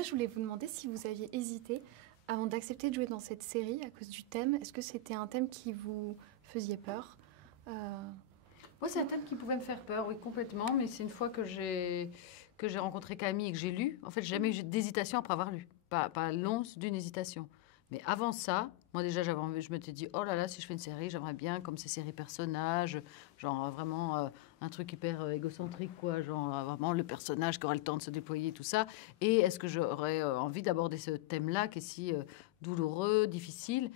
fait, je voulais vous demander si vous aviez hésité avant d'accepter de jouer dans cette série à cause du thème. Est-ce que c'était un thème qui vous faisait peur? Moi, c'est un thème qui pouvait me faire peur, oui, complètement. Mais c'est une fois que j'ai rencontré Camille et que j'ai lu. En fait, j'ai jamais eu d'hésitation après avoir lu. Pas l'once d'une hésitation. Mais avant ça, moi déjà, je m'étais dit, oh là là, si je fais une série, j'aimerais bien, comme ces séries personnages, genre vraiment un truc hyper égocentrique, quoi, genre vraiment le personnage qui aura le temps de se déployer, tout ça. Et est-ce que j'aurais envie d'aborder ce thème-là qui est si douloureux, difficile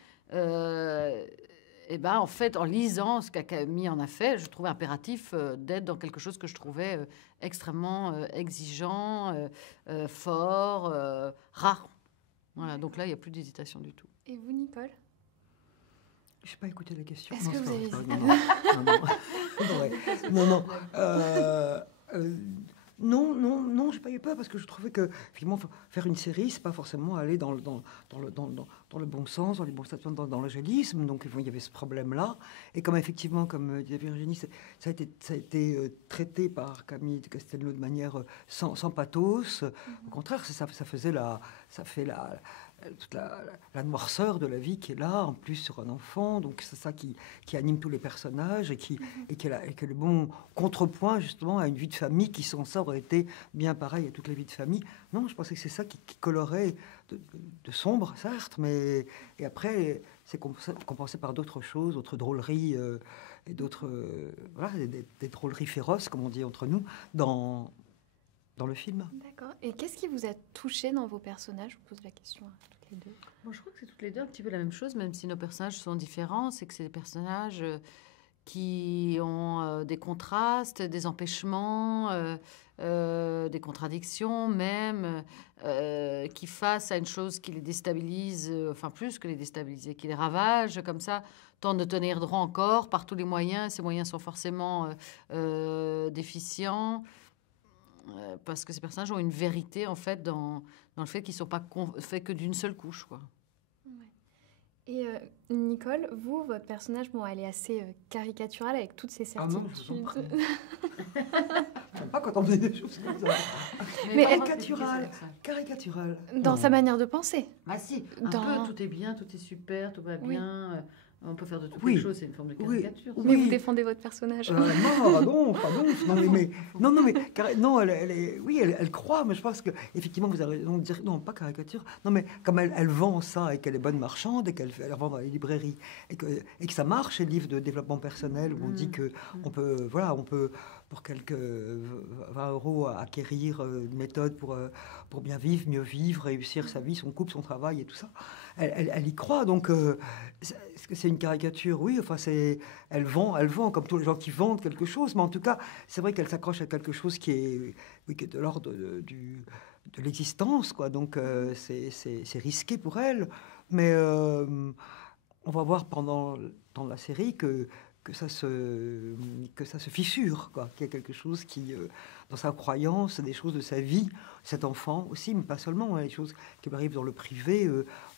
et ben, en fait, en lisant ce qu'Akami en a fait, je trouvais impératif d'être dans quelque chose que je trouvais extrêmement exigeant, fort, rare. Voilà, donc là, il n'y a plus d'hésitation du tout. Et vous, Nicole? Je n'ai pas écouté la question. Est-ce que vous avez hésité? Non. Non, j'ai pas eu peur parce que je trouvais que finalement faire une série, c'est pas forcément aller dans le bon sens, dans les bons stations, dans l'angélisme. Donc il y avait ce problème-là. Et comme effectivement, comme disait Virginie, ça a été traité par Camille de Castelnau de manière sans pathos. Au contraire, ça fait toute la noirceur de la vie qui est là, en plus sur un enfant. Donc c'est ça qui anime tous les personnages et qui est le bon contrepoint justement à une vie de famille qui sans ça aurait été bien pareil à toutes les vies de famille. Non, je pensais que c'est ça qui colorait de sombre, certes, mais et après c'est compensé par d'autres choses, d'autres drôleries et d'autres voilà, des drôleries féroces, comme on dit entre nous, dans le film. D'accord. Et qu'est-ce qui vous a touché dans vos personnages? Je vous pose la question à toutes les deux. Bon, je crois que c'est toutes les deux un petit peu la même chose, même si nos personnages sont différents. C'est que c'est des personnages qui ont des contrastes, des empêchements, des contradictions même, qui face à une chose qui les déstabilise, enfin plus que les déstabiliser, qui les ravage comme ça, tentent de tenir droit encore par tous les moyens. Ces moyens sont forcément déficients. Parce que ces personnages ont une vérité en fait dans le fait qu'ils ne sont pas faits que d'une seule couche, quoi. Ouais. Et Nicole, vous, votre personnage, bon, elle est assez caricaturale avec toutes ces certitudes. Ah non, je vous en prie. J'aime pas quand on dit des choses comme ça. Mais Caricaturale. Dans sa manière de penser. Ah si, un peu, tout est bien, tout est super, tout va bien. On peut faire de toutes les choses, c'est une forme de caricature. Mais vous défendez votre personnage. Non, elle croit, mais je pense que effectivement vous avez raison de dire non, pas caricature. Non, mais comme elle vend ça et qu'elle est bonne marchande et qu'elle vend dans les librairies et que ça marche, les livres de développement personnel où on dit que on peut pour quelques 20 € acquérir une méthode pour bien vivre, mieux vivre, réussir sa vie, son couple, son travail et tout ça. Elle y croit, donc est-ce que c'est une caricature? Oui, enfin elle vend comme tous les gens qui vendent quelque chose, mais en tout cas, c'est vrai qu'elle s'accroche à quelque chose qui est de l'ordre de l'existence, quoi. Donc c'est risqué pour elle, mais on va voir dans la série que ça se fissure, quoi. Qu'il y a quelque chose qui, dans sa croyance, des choses de sa vie, cet enfant aussi, mais pas seulement, hein, les choses qui lui arrivent dans le privé,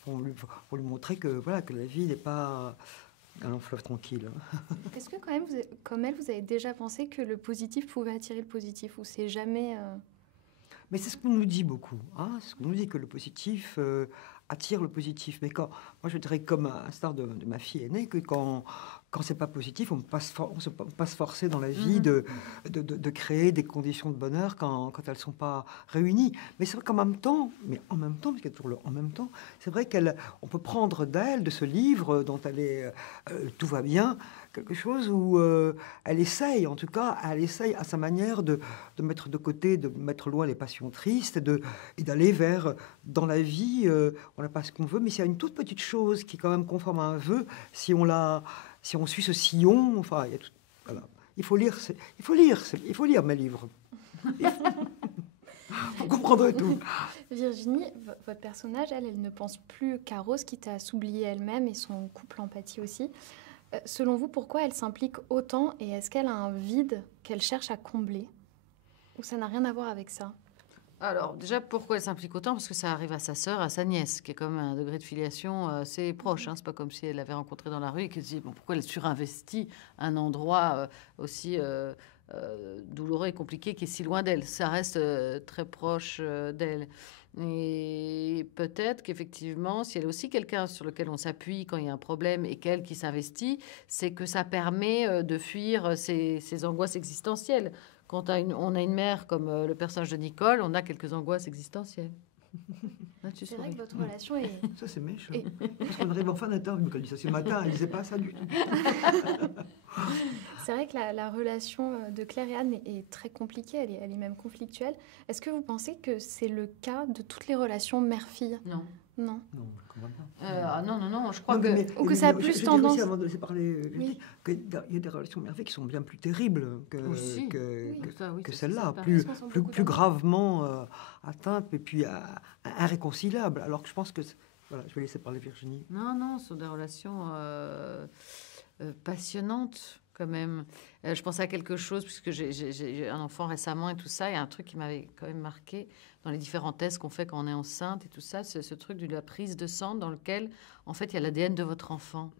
pour lui montrer que la vie n'est pas un long fleuve tranquille. Est-ce que quand même, comme elle, vous avez déjà pensé que le positif pouvait attirer le positif, ou c'est jamais... Mais c'est ce qu'on nous dit beaucoup, hein. C'est ce qu'on nous dit, que le positif attire le positif. Mais moi je dirais comme à l'instar de ma fille aînée, que quand c'est pas positif, on peut pas se forcer dans la vie de créer des conditions de bonheur quand elles sont pas réunies. Mais c'est vrai qu'en même temps, parce qu'il y a toujours le en même temps, c'est vrai on peut prendre d'elle, de ce livre dont elle est tout va bien, quelque chose où elle essaye à sa manière de mettre de côté, de mettre loin les passions tristes et d'aller vers, dans la vie, on n'a pas ce qu'on veut, mais s'il y a une toute petite chose qui est quand même conforme à un vœu, si on suit ce sillon, enfin, il y a tout, voilà. Il faut lire mes livres. Vous comprendrez tout. Virginie, votre personnage, elle ne pense plus qu'à Rose, quitte à s'oublier elle-même et son couple empathie aussi. Selon vous, pourquoi elle s'implique autant et est-ce qu'elle a un vide qu'elle cherche à combler? Ou ça n'a rien à voir avec ça? Alors, déjà, pourquoi elle s'implique autant? Parce que ça arrive à sa sœur, à sa nièce, qui est comme un degré de filiation assez proche. Hein. C'est pas comme si elle l'avait rencontrée dans la rue et qu'elle se dit pourquoi elle surinvestit un endroit aussi douloureux et compliqué qui est si loin d'elle. Ça reste très proche d'elle. Et peut-être qu'effectivement, si elle est aussi quelqu'un sur lequel on s'appuie quand il y a un problème et qu'elle qui s'investit, c'est que ça permet de fuir ces angoisses existentielles. Quand on a une mère comme le personnage de Nicole, on a quelques angoisses existentielles. Là, tu C'est vrai souris. que votre relation est... Ça, c'est méchant. Et- Parce qu'on arrive en fin d'interview, quand elle dit ça ce matin, elle disait pas ça du tout. C'est vrai que la relation de Claire et Anne est très compliquée, elle est même conflictuelle. Est-ce que vous pensez que c'est le cas de toutes les relations mère-fille? Non. Non. Non, je comprends pas. Non, je crois Non, que... Ou que ça a plus je dirais tendance- aussi, avant de laisser parler, Oui. qu'il y a des relations merveilleuses qui sont bien plus terribles Aussi. Oui. que ça, celle-là, c'est plus, Parce qu'on sent plus, beaucoup plus d'amour. gravement atteintes et puis irréconciliables. Alors que je pense que... Voilà, je vais laisser parler Virginie. Non, ce sont des relations passionnantes quand même. Je pensais à quelque chose, puisque j'ai eu un enfant récemment et tout ça, il y a un truc qui m'avait quand même marqué dans les différents tests qu'on fait quand on est enceinte et tout ça, c'est ce truc de la prise de sang dans lequel, en fait, il y a l'ADN de votre enfant.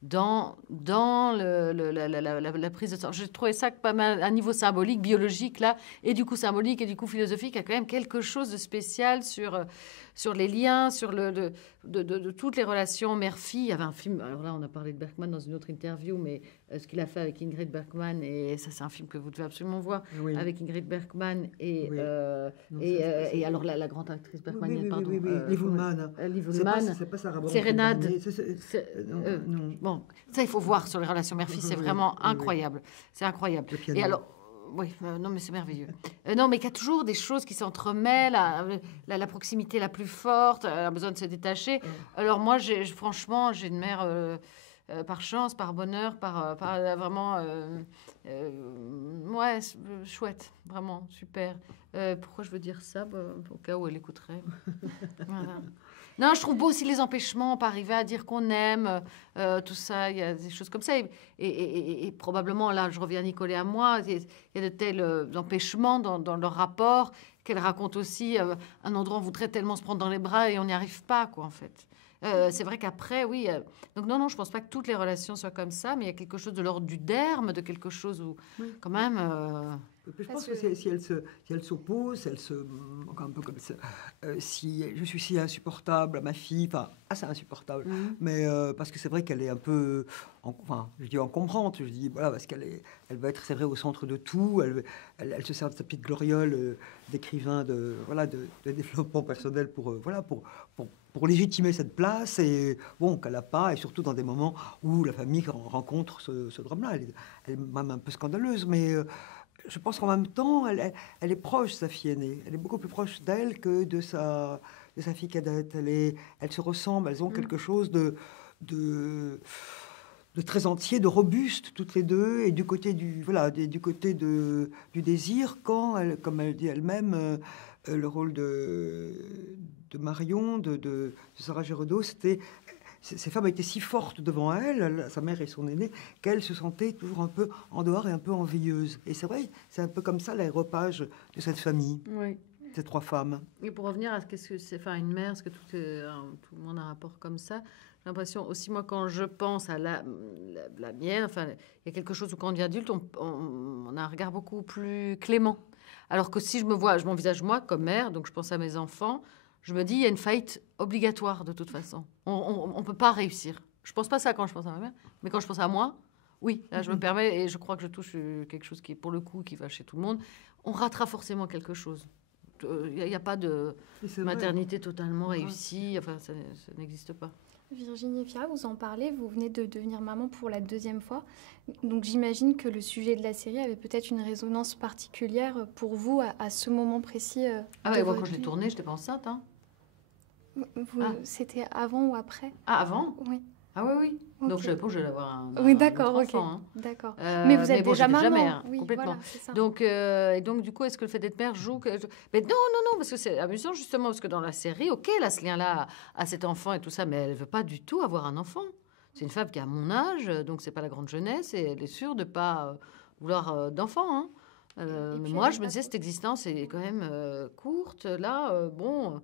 Dans la prise de sang. J'ai trouvé ça pas mal, à niveau symbolique, biologique, là, et du coup symbolique, et du coup philosophique, il y a quand même quelque chose de spécial sur les liens, sur de toutes les relations mère-fille. Il y avait un film, alors là, on a parlé de Bergman dans une autre interview, mais ce qu'il a fait avec Ingrid Bergman, et ça, c'est un film que vous devez absolument voir, Oui. avec Ingrid Bergman et, Oui. Non, et, ça, et alors la grande actrice Bergmanienne, oui, pardon. Liv Ullmann. Liv C'est pas, Ullmann. c'est pas Sarah Baron Sérénade. Cohen, C'est- non. Bon, ça, il faut voir sur les relations mère-fille, c'est Oui, vraiment oui, oui. incroyable. C'est incroyable. Le piano. Et alors, oui, non, mais c'est merveilleux. Non, mais qu'il y a toujours des choses qui s'entremêlent, la proximité la plus forte, elle a besoin de se détacher. Alors moi, franchement, j'ai une mère, par chance, par bonheur, vraiment, ouais, chouette, vraiment, super. Pourquoi je veux dire ça? Au cas où elle écouterait. Voilà. Non, je trouve beau aussi les empêchements, pas arriver à dire qu'on aime, tout ça, il y a des choses comme ça. Et probablement, là, je reviens à Nicole et à moi, il y a de tels empêchements dans leur rapport qu'elle raconte aussi un endroit où on voudrait tellement se prendre dans les bras et on n'y arrive pas, quoi, en fait. C'est vrai qu'après, oui. Donc non, je pense pas que toutes les relations soient comme ça, mais il y a quelque chose de l'ordre du derme, de quelque chose où, quand même... Je Parce pense que si elle s'oppose, elle se... Encore un peu comme ça. Si je suis si insupportable à ma fille, enfin, assez insupportable, mais parce que c'est vrai qu'elle est un peu... Enfin, je dis encombrante, je dis, voilà, parce elle va être, c'est vrai, au centre de tout, elle se sert de sa petite gloriole d'écrivain de développement personnel pour légitimer cette place, et bon, qu'elle n'a pas, et surtout dans des moments où la famille rencontre ce drame-là. Elle est même un peu scandaleuse, mais... je pense qu'en même temps, elle est proche, sa fille aînée. Elle est beaucoup plus proche d'elle que de sa fille cadette. Elles se ressemblent, elles ont quelque chose de très entier, de robuste, toutes les deux. Et du côté du désir, comme elle dit elle-même, le rôle de Marion, de Sarah Géraudot, c'était... Ces femmes étaient si fortes devant elle, sa mère et son aînée, qu'elle se sentait toujours un peu en dehors et un peu envieuse. Et c'est vrai, c'est un peu comme ça l'aéropage de cette famille, Oui. ces trois femmes. Et pour revenir à ce que c'est, enfin, une mère, est-ce que tout le monde a un rapport comme ça? J'ai l'impression aussi, moi, quand je pense à la mienne, enfin, il y a quelque chose où quand on devient adulte, on a un regard beaucoup plus clément. Alors que si je m'envisage moi comme mère, donc je pense à mes enfants, je me dis, il y a une faillite obligatoire de toute façon. On ne peut pas réussir. Je ne pense pas ça quand je pense à ma mère, mais quand je pense à moi, oui, là, je me permets, et je crois que je touche quelque chose qui, pour le coup, qui va chez tout le monde. On ratera forcément quelque chose. Il n'y a pas de maternité totalement réussie. Enfin, ça n'existe pas. Virginie Fira, vous en parlez, vous venez de devenir maman pour la 2e fois. Donc j'imagine que le sujet de la série avait peut-être une résonance particulière pour vous à ce moment précis. Ah de ouais, moi, votre quand je l'ai vie. tournée, je n'étais pas enceinte. Hein. C'était avant ou après? Ah, avant? Oui. Ah oui. Ok. Donc je savais pas que j'allais avoir un Oui, d'accord, autre ok. enfant. Hein. D'accord. Mais vous êtes bon, déjà j'étais maman. mère, Oui, complètement. voilà, c'est ça. Donc, et donc, du coup, est-ce que le fait d'être mère joue Mais non, parce que c'est amusant, justement, parce que dans la série, ok, elle a ce lien-là à cet enfant et tout ça, mais elle veut pas du tout avoir un enfant. C'est une femme qui a mon âge, donc c'est pas la grande jeunesse, et elle est sûre de pas vouloir d'enfant. Hein. Et Mais puis, moi, elle je est me pas disais, cette existence est quand même courte. Là, bon...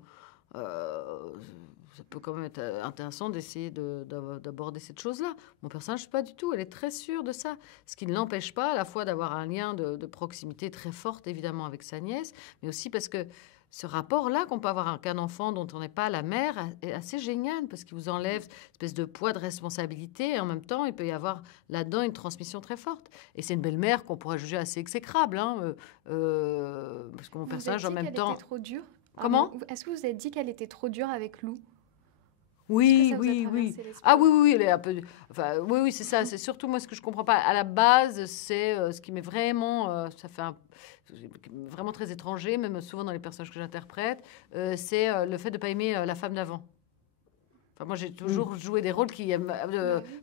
ça peut quand même être intéressant d'essayer d'aborder cette chose-là. Mon personnage, pas du tout. Elle est très sûre de ça. Ce qui ne l'empêche pas à la fois d'avoir un lien de proximité très forte, évidemment, avec sa nièce, mais aussi parce que ce rapport-là qu'on peut avoir avec un enfant dont on n'est pas la mère est assez génial parce qu'il vous enlève une espèce de poids de responsabilité et en même temps, il peut y avoir là-dedans une transmission très forte. Et c'est une belle-mère qu'on pourrait juger assez exécrable, hein, parce que mon personnage en même temps... Était trop dure. Comment ? Est-ce que vous avez dit qu'elle était trop dure avec Lou ? Oui. Ah oui, elle est un peu... Enfin, oui, c'est ça. C'est surtout moi ce que je comprends pas. À la base, c'est ce qui m'est vraiment... ça fait vraiment très étranger, même souvent dans les personnages que j'interprète, c'est le fait de ne pas aimer la femme d'avant. Enfin, moi, j'ai toujours joué des rôles qui aiment...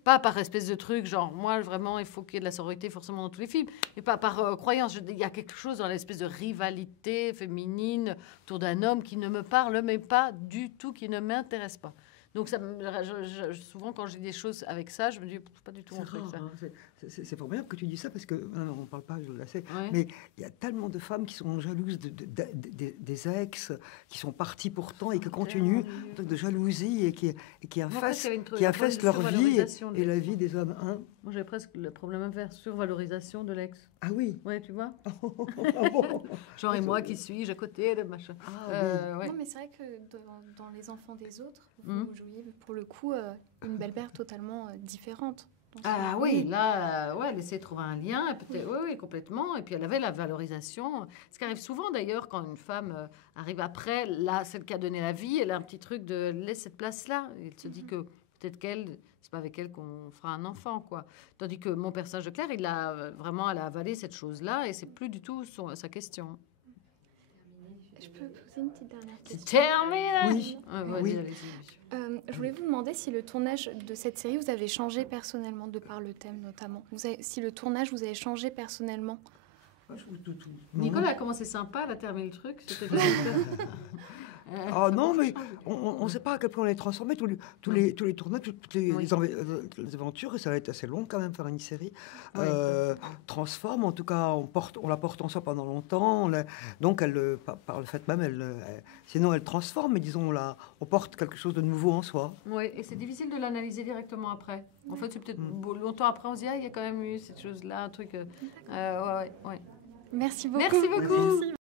pas par espèce de truc, genre, moi, vraiment, il faut qu'il y ait de la sororité forcément dans tous les films, mais pas par croyance. Il y a quelque chose dans l'espèce de rivalité féminine autour d'un homme qui ne me parle, mais pas du tout, qui ne m'intéresse pas. Donc, souvent, quand j'ai des choses avec ça, je me dis, pas du tout mon truc, ça. C'est formidable que tu dis ça, parce que, non, on ne parle pas, je le sais, Ouais. mais il y a tellement de femmes qui sont jalouses des ex, qui sont partis pourtant et qui continuent, un truc de jalousie et qui affaissent leur vie et la vie des hommes. Hein. Moi, j'avais presque le problème inverse, survalorisation de l'ex. Ah oui. Ouais, tu vois. Ah bon. Genre, et moi qui suis à côté, le machin. Oui. Ouais. Non, mais c'est vrai que dans Les Enfants des Autres, vous jouiez pour le coup une belle-mère totalement différente. Ah oui, là, elle essaie de trouver un lien, peut-être, oui, complètement. Et puis elle avait la valorisation. Ce qui arrive souvent d'ailleurs quand une femme arrive après, là, celle qui a donné la vie, elle a un petit truc de laisse cette place-là. Elle se dit que peut-être c'est pas avec elle qu'on fera un enfant, quoi. Tandis que mon personnage de Claire, elle a avalé cette chose-là et c'est plus du tout sa question. Je peux poser une petite dernière question? C'est terminé. Oui. Vas-y, Oui. allez-y. Je voulais vous demander si le tournage de cette série, vous avez changé personnellement, de par le thème notamment. Si le tournage, vous avez changé personnellement. Nicolas a commencé sympa, elle a terminé le truc. C'était Ah non, mais on ne sait pas à quel point on les transformé. Tous les tournages, toutes les aventures, et ça va être assez long quand même, faire une série, transforme. En tout cas, on la porte en soi pendant longtemps. Donc, par le fait même, sinon elle transforme, mais disons, on porte quelque chose de nouveau en soi. Oui, et c'est difficile de l'analyser directement après. En fait, c'est peut-être longtemps après, on se dit, il y a quand même eu cette chose-là, un truc... ouais. Merci beaucoup. Merci beaucoup. Merci.